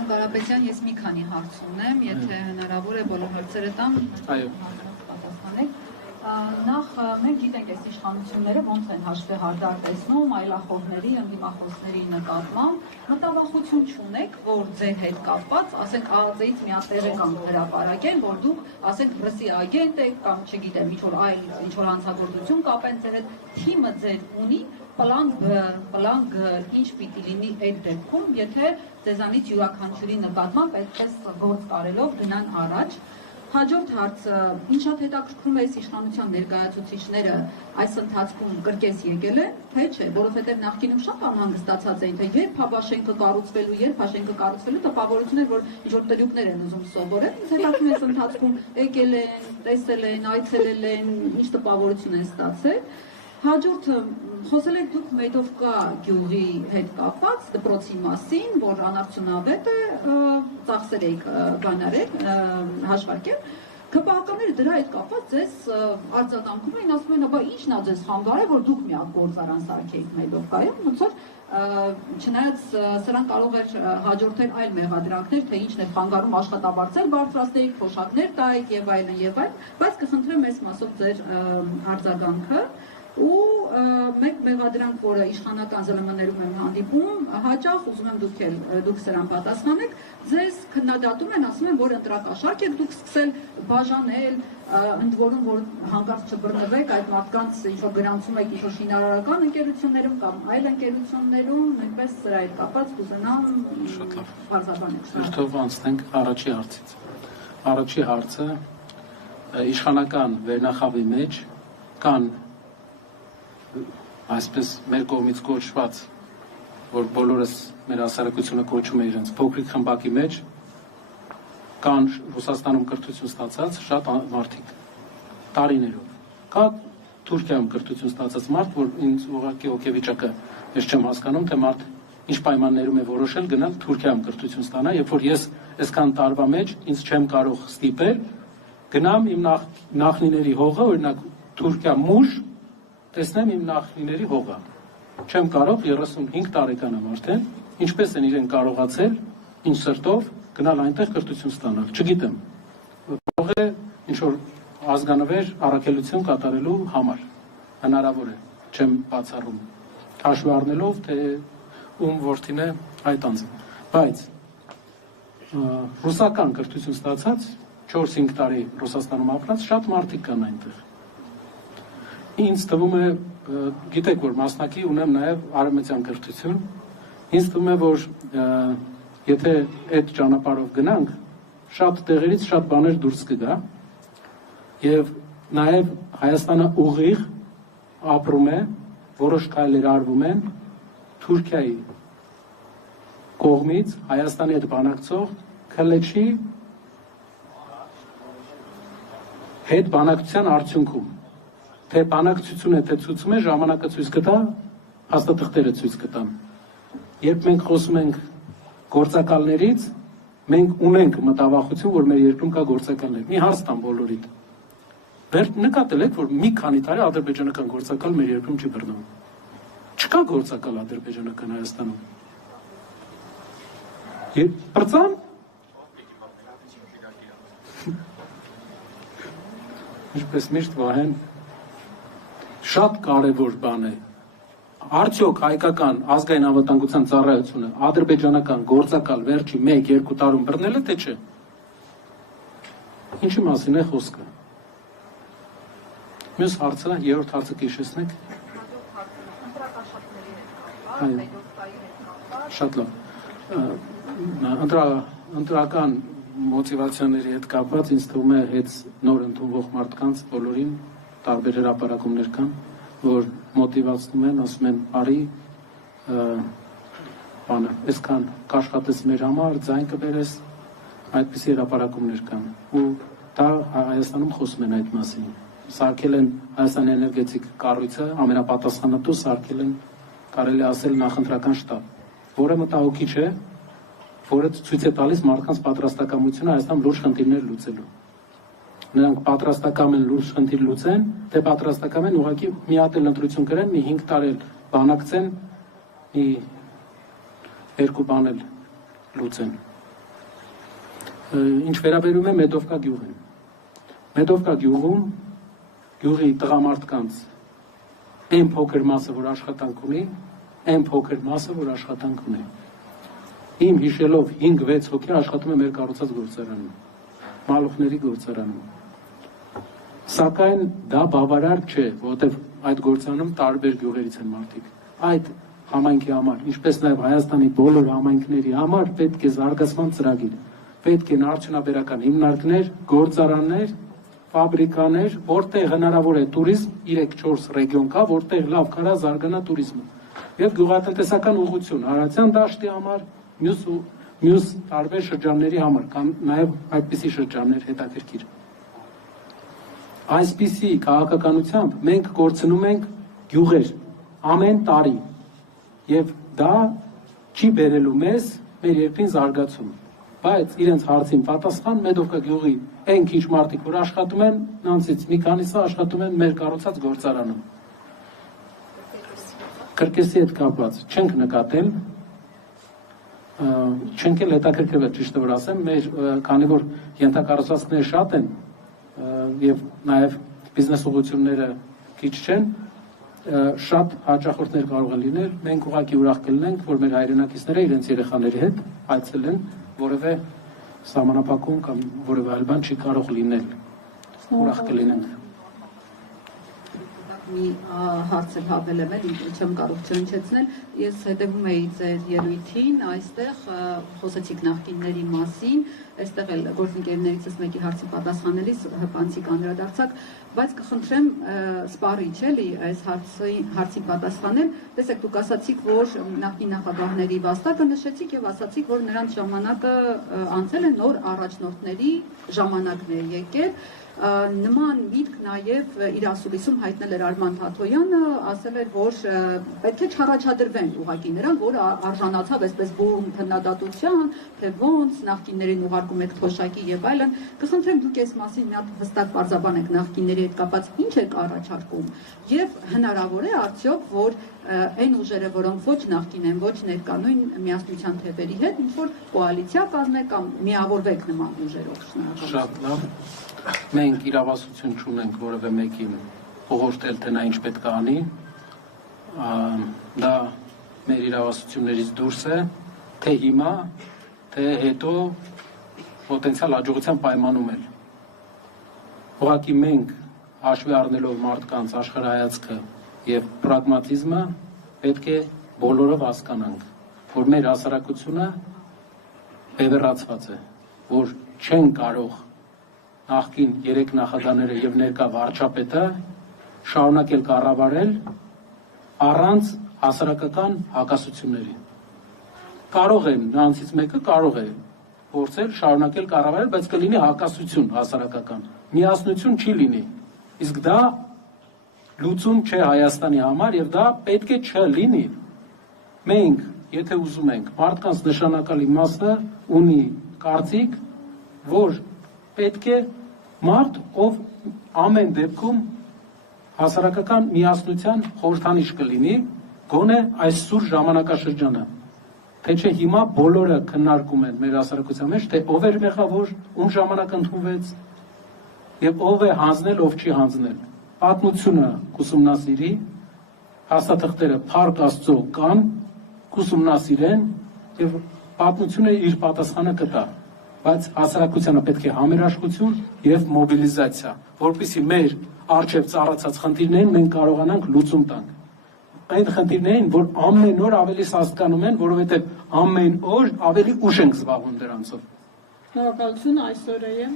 Պարոն Կարապետյան, ես մի քանի հարց ունեմ, եթե հնարավոր է բոլոր հարցերը տամ, պատասխանեք։ Նախ մենք գիտենք այս իշխանությունները ոնց են հաշվեհարդար տեսնում այլախոհների, ընդդիմախոսների նկատմամբ, մտավախություն չունեք, որ ձեր հետ կապված, ասենք ԱԱԾ-ից մի հատ տեղեկան հրապարակեն, որ դուք, ասենք ռսի ագենտ եք կամ չգիտեմ, ինչ-որ հանցագործություն կապեն ձեր հետ, թիմը ձեր ունի, պլան G ինչ պիտի լինի այդ դեպքում, եթե ձեզանից յուրաքանչյուրի նկատմամբ այդպես գործ կարելով գնան առաջ։ Հաջորդ հարցը, ինչ շատ հետաքրքրում է այս իշխանության ներկայացուցիչները այս ընթացքում կրկես եկել են, թե չէ, որովհետև նախկինում շատ անհանգստացած էին, թե երբ հաբաշենքը կառուցվելու, երբ հաշենքը կառուցվելու, տպավորություն էր, որ ինչ-որ տրյուկներ են ուզում սովորել, հետաքրքրում այս ընթացքում եկել են, տեսել են, այցելել են, ինչ տպավորություն են ստացել։ Հաջորդը, խոսել եք դուք Մեյդովկա գյուղի հետ կապված դպրոցի մասին, որ անարդյունավետ է, ծախսեր եք բանարել, հաշվարկել, ԿՊԱ-ականները դրա հետ կապված ձեզ արձագանքում էին, ասում են, բա ի՞նչն է ձեզ խանգարել, որ դուք մի հատ գործարան սարքեիք Մեյդովկայում, ոնց որ չնայած սրան կարող էր հաջորդել այլ մեղադրանքներ, թե ինչն է խանգարում աշխատավարձեր բարձրացնեիք, փոշակներ տայիք եւ այլն, բայց կխնդրեմ այս մասով ձեր արձագանքը։ Ու մեկ մեղադրանք, որը իշխանական ԶԼՄ-ներում եմ հանդիպում, հաճախ ուզում եմ դուք սրան պատասխանեք, ձեզ քննադատում են, ասում են, որ ընտրակաշարք եք դուք սկսել բաժանել, ընդ որում, որ հանկարծ չբռնվեք այդ մարդկանց ինչ-որ գրանցում եք ինչ-որ շինարարական ընկերություններում կամ այլ ընկերություններում, նույնպես սրա հետ կապված կուզենամ բարձրաբանեք։ Թող անցնենք առաջի հարցից։ Առաջի հարցը իշխանական վերնախավի մեջ կան այսպես մեր կողմից կոչված, որ բոլորս մեր հասարակությունը կոչում է իրենց փոքրիկ խմբակի մեջ, կան Ռուսաստանում կրթություն ստացած շատ մարդիկ, տարիներով։ Կա Թուրքիայում կրթություն ստացած մարդ, որ ինձ ուղղակի հոգեվիճակը ես չեմ հասկանում, թե մարդ ինչ պայմաններում է որոշել գնալ Թուրքիայում կրթություն ստանա, երբ որ ես այսքան տարվա մեջ ինձ չեմ կարող ստիպել գնամ իմ նախնիների հողը, օրինակ Թուրքիա մուշ տեսնեմ իմ նախնիների հողը։ Չեմ կարող 35 տարեկան եմ արդեն, ինչպես են իրեն կարողացել, ինչ սրտով գնալ այնտեղ կրթություն ստանալ, չգիտեմ։ Կարող է ինչ-որ ազգանվեր առաքելություն կատարելու համար, հնարավոր է, չեմ բացառում, հաշվի առնելով, թե ում որդին է այդ անձը։ Բայց ռուսական կրթություն ստացած, 4-5 տարի Ռուսաստանում ապրած շատ մարդիկ կան այնտեղ։ Ինձ թվում է, գիտեք, որ մասնակի ունեմ նաև արևմտյան կրթություն, ինձ թվում է, որ եթե այդ ճանապարհով գնանք, շատ տեղերից շատ բաներ դուրս կգա, եւ նաև Հայաստանը ուղիղ ապրում է, որոշ քայլեր արվում են Թուրքիայի կողմից Հայաստանի հետ բանակցող քլեչի հետ բանակցության արդյունքում։ Թե բանակցություն է, թե ցույցում է, ժամանակը ցույց կտա, փաստաթղթերը ցույց կտան։ Երբ մենք խոսում ենք գործակալներից, մենք ունենք մտավախություն, որ մեր երկրում կա գործակալներ։ Մի հարց տամ բոլորիդ։ Նկատել եք, որ մի քանի տարի ադրբեջանական գործակալ մեր երկրում չի բռնվում։ Չկա գործակալ ադրբեջանական Հայաստանում։ Բրծան։ Ինչպես միշտ Վահեն շատ կարևոր բան է։ Արդյոք հայկական ազգային անվտանգության ծառայությունը ադրբեջանական գործակալ վերջի 1-2 տարում բռնել է, թե չէ։ Ինչի մասին է խոսքը։ Մյուս հարցը, երրորդ հարցը կհիշեցնեք։ Շատ լավ։ Ընտրական մոտիվացիաների հետ կապված ինձ թվում է հետ նոր ընդունվող մարդկանց բոլորին տարբեր հրապարակումներ կան, որ մոտիվացնում են, ասում են, արի բանը, այսքան կաշխատես մեր համար, ձայն կբերես, այդպիսի հրապարակումներ կան։ Ու դա Հայաստանում խոսում են այդ մասին։ Սարքել են Հայաստանի էներգետիկ կառույցը, ամենապատասխանատու սարքել են, կարելի ասել նախընտրական շտաբ, որը մտահոգիչ է, որը ցույց է տալիս մարդկանց պատրաստակամությունը Հայաստանում լուրջ խնդիրներ լուծելու։ Նրանք պատրաստակամ են լուրջ խնդիր լուծեն, թե պատրաստակամ են ուղղակի մի հատ էլ ընտրություն կրեն, մի 5 տարի բանակցեն, մի 2 բան էլ լուծեն։ Ինչ վերաբերում է Մեդովկա գյուղին։ Մեդովկա գյուղում գյուղի տղամարդկանց այն փոքր մասը, որ աշխատանք ունի, այն փոքր մասը, որ աշխատանք ունի։ Իմ հիշելով 5-6 հոգի աշխատում է մեր կառուցած գործարանում, մալուխների գործարանում։ Սակայն դա բավարար չէ, որովհետև այդ գործանում տարբեր գյուղերից են մարդիկ։ Այդ համայնքի համար, ինչպես նաև Հայաստանի բոլոր համայնքների համար պետք է զարգացման ծրագիր, պետք են արդյունաբերական հիմնարկներ, գործարաններ, ֆաբրիկաներ, որտեղ հնարավոր է տուրիզմ, 3-4 ռեգիոն կա, որտեղ լավ կարա զարգանա տուրիզմը։ Եվ գյուղատնտեսական ուղղություն Արարատյան դաշտի համար, մյուս տարբեր շրջանների համար, կամ նաև այդպիսի շրջաններ հետաքրքիր։ Այսպիսի քաղաքականությամբ մենք կորցնում ենք գյուղեր ամեն տարի եւ դա չի բերելու մեզ մեր երկրին զարգացում, բայց իրենց հարցին պատասխան Մեդովկա գյուղի այն քիչ մարդիկ, որ աշխատում են, նրանցից մի քանիսը աշխատում են մեր կառուցած գործարանում։ Կրկեսի հետ կապված չենք նկատել, չենք էլ հետաքրքրվել, ճիշտը որ ասեմ, մեր քանի որ ենթակառուցվածքները շատ են եւ նաեւ բիզնես ուղղությունները քիչ չեն, շատ հաճախորդներ կարող են լինել, մենք ուղղակի ուրախ կլինենք, որ մեր հայրենակիցները իրենց երեխաների հետ այցելեն որևէ սահմանափակում կամ որևէ այլ բան չի կարող լինել, ուրախ կլինենք։ Մի հարց էլ հավելեմ էլ, չեմ կարող չհնչեցնել, ես հետևում էի ձեր ելույթին, այստեղ խոսեցիք նախկինների մասին, այստեղ էլ գործընկերներից մեկի հարցի պատասխանելիս հպանցիկ անդրադարձակ, բայց կխնդրեմ սպառիչ էլի այս հարցի պատասխանել, տեսեք դուք ասացիք, որ նախկին նախագահների վաստակը նշեցիք եւ ասացիք, որ նրանց ժամանակը անցել է նոր առաջնորդների ժամանակն է եկել, նման միտք նաև իր ասուլիսում հայտնել էր Արման Թաթոյանը, ասել էր, որ պետք է չառաջադրվեն ուղղակի նրանք, որ արժանացավ այսպես բուրում քննադատության, թե ոնց նախկիններին ուղարկում եք թոշակի եւ այլն։ Կխնդրեմ դուք այս մասին մի հատ հստակ բարձաբանեք նախկինների հետ կապված ինչ եք առաջարկում եւ հնարավոր է արդյոք, որ այն ուժերը, որոնք ոչ նախկին են, ոչ ներկա նույն միասնության թևերի հետ, ինչ որ կոալիցիա կազմեք կամ միավորվեք նման ուժերով։ Շատ լավ։ Մենք իրավասություն չունենք որևէ մեկին ուղղորդել, թե նա ինչ պետք է անի, դա մեր իրավասություններից դուրս է, թե հիմա, թե հետո պոտենցիալ հաջողության պայմանում էլ։ Ուղղակի մենք հաշվի առնելով մարդկանց աշխարհայացքը եւ պրագմատիզմը պետք է բոլորով հասկանանք, որ մեր հասարակությունը բևեռացված է, որ չեն կարող նախկին 3 նախագահները եւ ներկա վարչապետը շարունակել կառավարել առանց հասարակական հակասությունների։ Կարող են նրանցից մեկը կարող է փորձել շարունակել կառավարել, բայց կլինի հակասություն հասարակական։ Միասնություն չի լինի։ Իսկ դա լուծում չէ Հայաստանի համար եւ դա պետք է չլինի։ Մենք, եթե ուզում ենք, մարդկանց նշանակալի մասը ունի կարծիք, որ պետք է մարդ, ով ամեն դեպքում հասարակական միասնության խորհրդանիշ կլինի, գոնե այս սուր ժամանակաշրջանը։ Թե չէ հիմա բոլորը քննարկում են մեր հասարակության մեջ, թե ով էր մեղավոր, ում ժամանակ ընդունվեց եւ ով է հանձնել, ով չի հանձնել։ Պատմությունը կուսումնասիրի, հաստատքները Փառք Աստծո կան, կուսումնասիրեն եւ պատմությունը իր պատասխանը կտա։ Բայց հասարակությանը պետք է համերաշխություն եւ մոբիլիզացիա, որպեսզի մեր առջև ծառացած խնդիրներին մենք կարողանանք լուծում տանք։ Այն խնդիրներին, որ ամեն օր ավելի սաստկանում են, որովհետեւ ամեն օր ավելի ուշ ենք զբաղվում դրանցով։ Շնորհակալություն այսօր է։